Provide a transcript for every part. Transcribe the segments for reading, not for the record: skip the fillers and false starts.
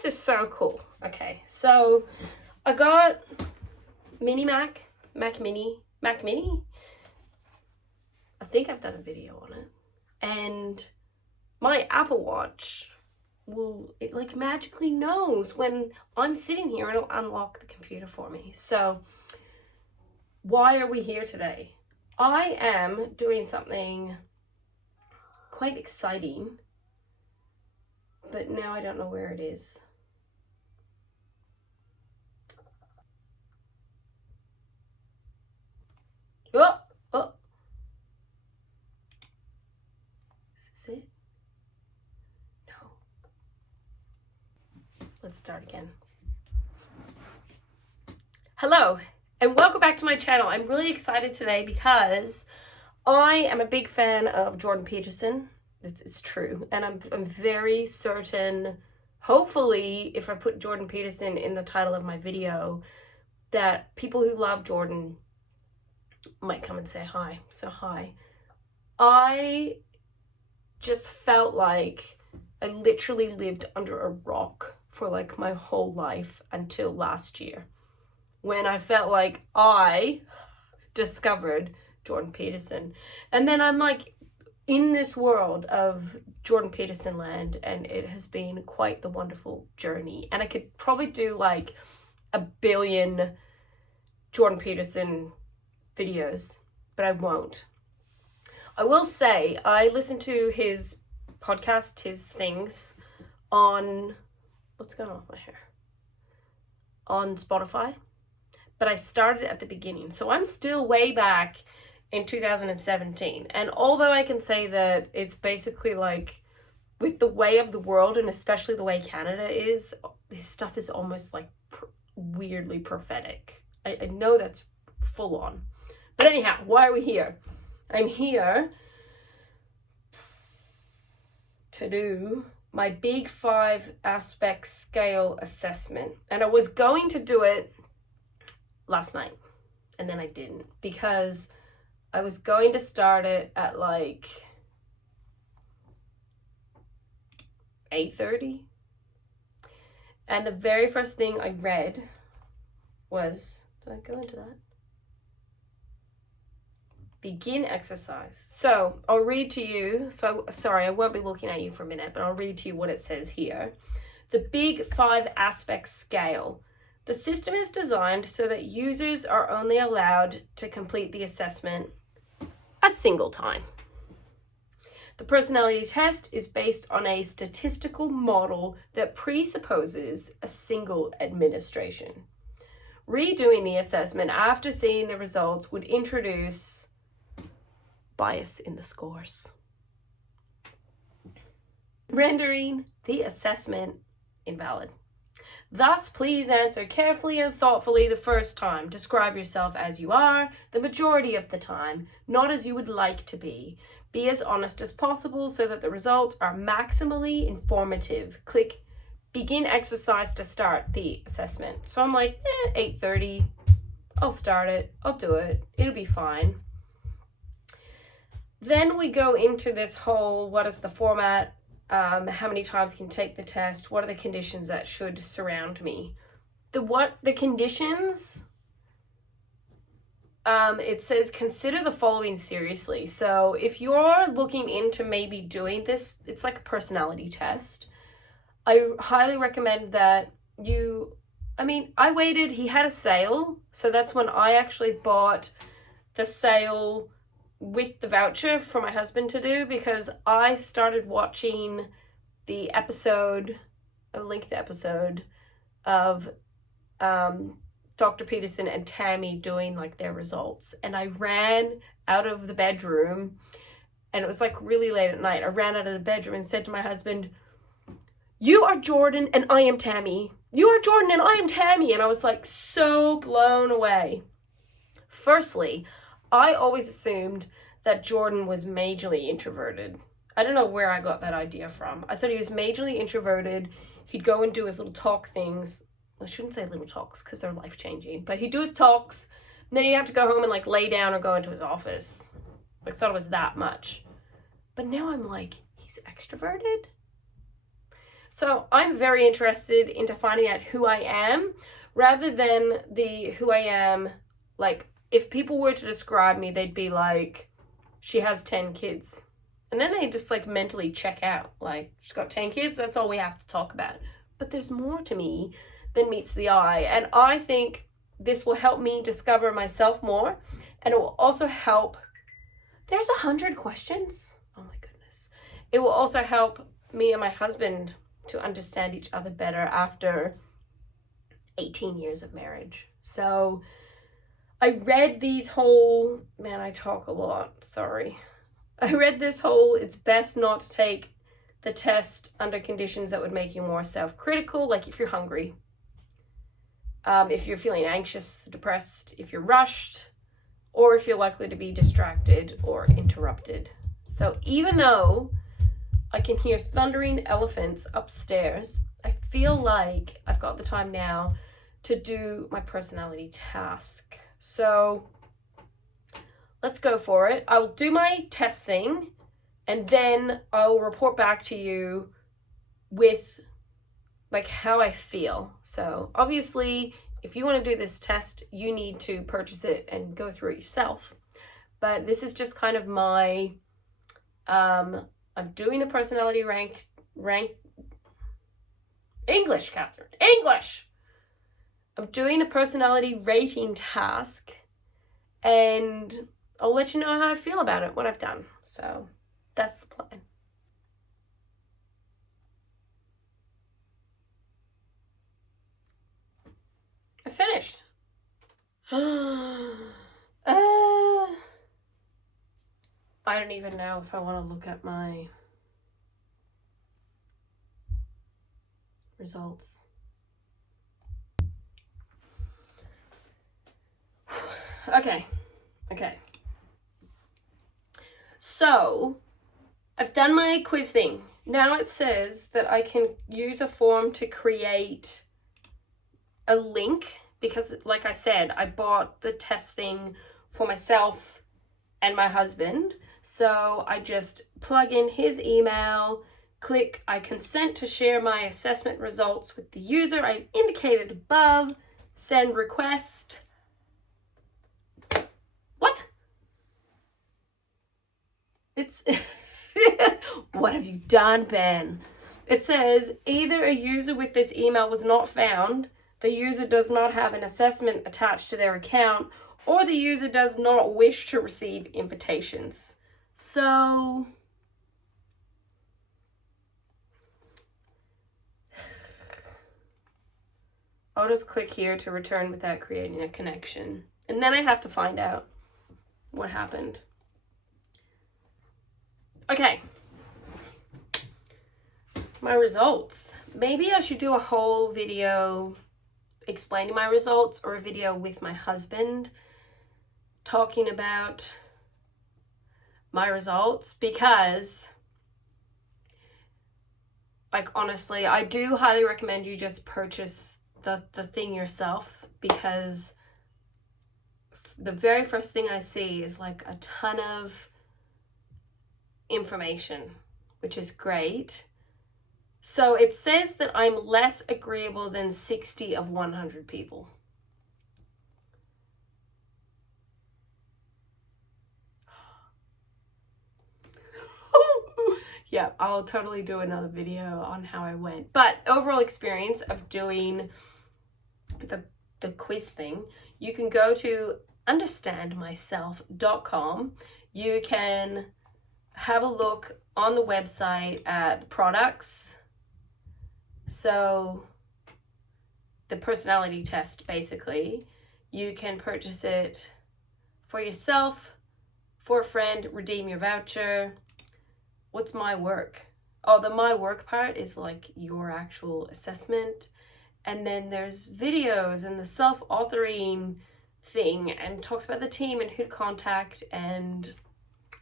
This is so cool. Okay, so I got Mac Mini. I think I've done a video on it. And my Apple Watch it like magically knows when I'm sitting here and it'll unlock the computer for me. So why are we here today? I am doing something quite exciting, but now I don't know where it is. Oh. Is this it? No. Let's start again. Hello, and welcome back to my channel. I'm really excited today because I am a big fan of Jordan Peterson. It's true. And I'm very certain, hopefully, if I put Jordan Peterson in the title of my video, that people who love Jordan might come and say hi. So hi. I just felt like I literally lived under a rock for like my whole life until last year, when I felt like I discovered Jordan Peterson. And then I'm like in this world of Jordan Peterson land, and it has been quite the wonderful journey. And I could probably do like 1 billion Jordan Peterson videos, but I won't. I will say I listened to his podcast, his things, on, what's going on with my hair? On Spotify. But I started at the beginning. So I'm still way back in 2017. And although I can say that it's basically like, with the way of the world, and especially the way Canada is, this stuff is almost like weirdly prophetic. I know that's full on. But anyhow, why are we here? I'm here to do my big 5 aspect scale assessment. And I was going to do it last night, and then I didn't, because I was going to start it at like 8:30. And the very first thing I read was, did I go into that? Begin exercise. So I'll read to you. So sorry, I won't be looking at you for a minute, but I'll read to you what it says here. The big 5 aspect scale. The system is designed so that users are only allowed to complete the assessment a single time. The personality test is based on a statistical model that presupposes a single administration. Redoing the assessment after seeing the results would introduce bias in the scores, rendering the assessment invalid. Thus, please answer carefully and thoughtfully the first time. Describe yourself as you are the majority of the time, not as you would like to be. Be as honest as possible so that the results are maximally informative. Click begin exercise to start the assessment. So I'm like, 8:30. I'll start it. I'll do it. It'll be fine. Then we go into this whole, what is the format? How many times can take the test? What are the conditions that should surround me? The conditions, it says consider the following seriously. So if you're looking into maybe doing this, it's like a personality test. I highly recommend that I waited, he had a sale. So that's when I actually bought the sale with the voucher for my husband to do, because I started watching the episode, I'll link the episode, of Dr. Peterson and Tammy doing like their results. And I ran out of the bedroom, and it was like really late at night. I ran out of the bedroom and said to my husband, "You are Jordan and I am Tammy. You are Jordan and I am Tammy." And I was like so blown away. Firstly, I always assumed that Jordan was majorly introverted. I don't know where I got that idea from. I thought he was majorly introverted. He'd go and do his little talk things. I shouldn't say little talks because they're life-changing, but he'd do his talks, and then he'd have to go home and like lay down or go into his office. I thought it was that much. But now I'm like, he's extroverted? So I'm very interested into finding out who I am rather than the who I am. Like, if people were to describe me, they'd be like, she has 10 kids. And then they just like mentally check out. Like, she's got 10 kids, that's all we have to talk about. But there's more to me than meets the eye. And I think this will help me discover myself more. And it will also help. There's 100 questions. Oh my goodness. It will also help me and my husband to understand each other better after 18 years of marriage. So I read these whole, man, I talk a lot, sorry. I read this whole, it's best not to take the test under conditions that would make you more self-critical, like if you're hungry, if you're feeling anxious, depressed, if you're rushed, or if you're likely to be distracted or interrupted. So even though I can hear thundering elephants upstairs, I feel like I've got the time now to do my personality task. So let's go for it. I'll do my test thing and then I'll report back to you with like how I feel. So obviously, if you want to do this test, you need to purchase it and go through it yourself. But this is just kind of my, I'm doing the personality rank, English, Catherine, English. I'm doing the personality rating task and I'll let you know how I feel about it when I've done. So that's the plan. I finished. I don't even know if I want to look at my results. Okay. So, I've done my quiz thing. Now it says that I can use a form to create a link because, like I said, I bought the test thing for myself and my husband. So I just plug in his email, click I consent to share my assessment results with the user I indicated above, send request. What? It's what have you done, Ben? It says either a user with this email was not found, the user does not have an assessment attached to their account, or the user does not wish to receive invitations. So I'll just click here to return without creating a connection. And then I have to find out what happened. Okay. My results. Maybe I should do a whole video explaining my results or a video with my husband talking about my results because, like, honestly, I do highly recommend you just purchase the thing yourself because the very first thing I see is like a ton of information, which is great. So it says that I'm less agreeable than 60 of 100 people. Yeah, I'll totally do another video on how I went. But overall experience of doing the quiz thing, you can go to understandmyself.com. You can have a look on the website at products. So the personality test, basically, you can purchase it for yourself, for a friend, redeem your voucher. What's my work? Oh, the my work part is like your actual assessment. And then there's videos and the self-authoring thing and talks about the team and who to contact and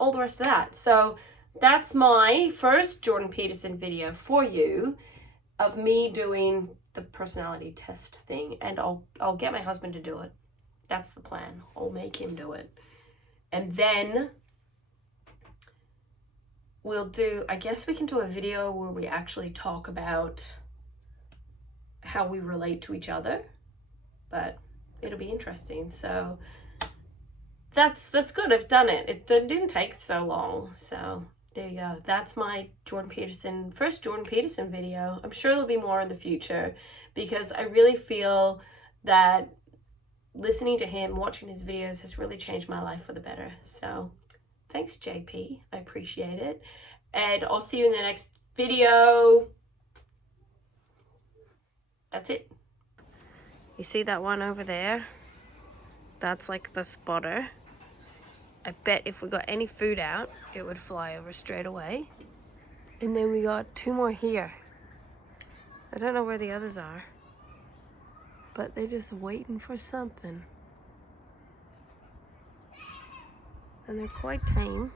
all the rest of that. So that's my first Jordan Peterson video for you of me doing the personality test thing. And I'll get my husband to do it. That's the plan. I'll make him do it. And then we'll do, I guess we can do a video where we actually talk about how we relate to each other, but it'll be interesting. So that's good. I've done it. It didn't take so long. So there you go. That's my first Jordan Peterson video. I'm sure there'll be more in the future because I really feel that listening to him, watching his videos has really changed my life for the better. So thanks, JP. I appreciate it. And I'll see you in the next video. That's it. You see that one over there? That's like the spotter. I bet if we got any food out, it would fly over straight away. And then we got 2 more here. I don't know where the others are, but they're just waiting for something. And they're quite tame.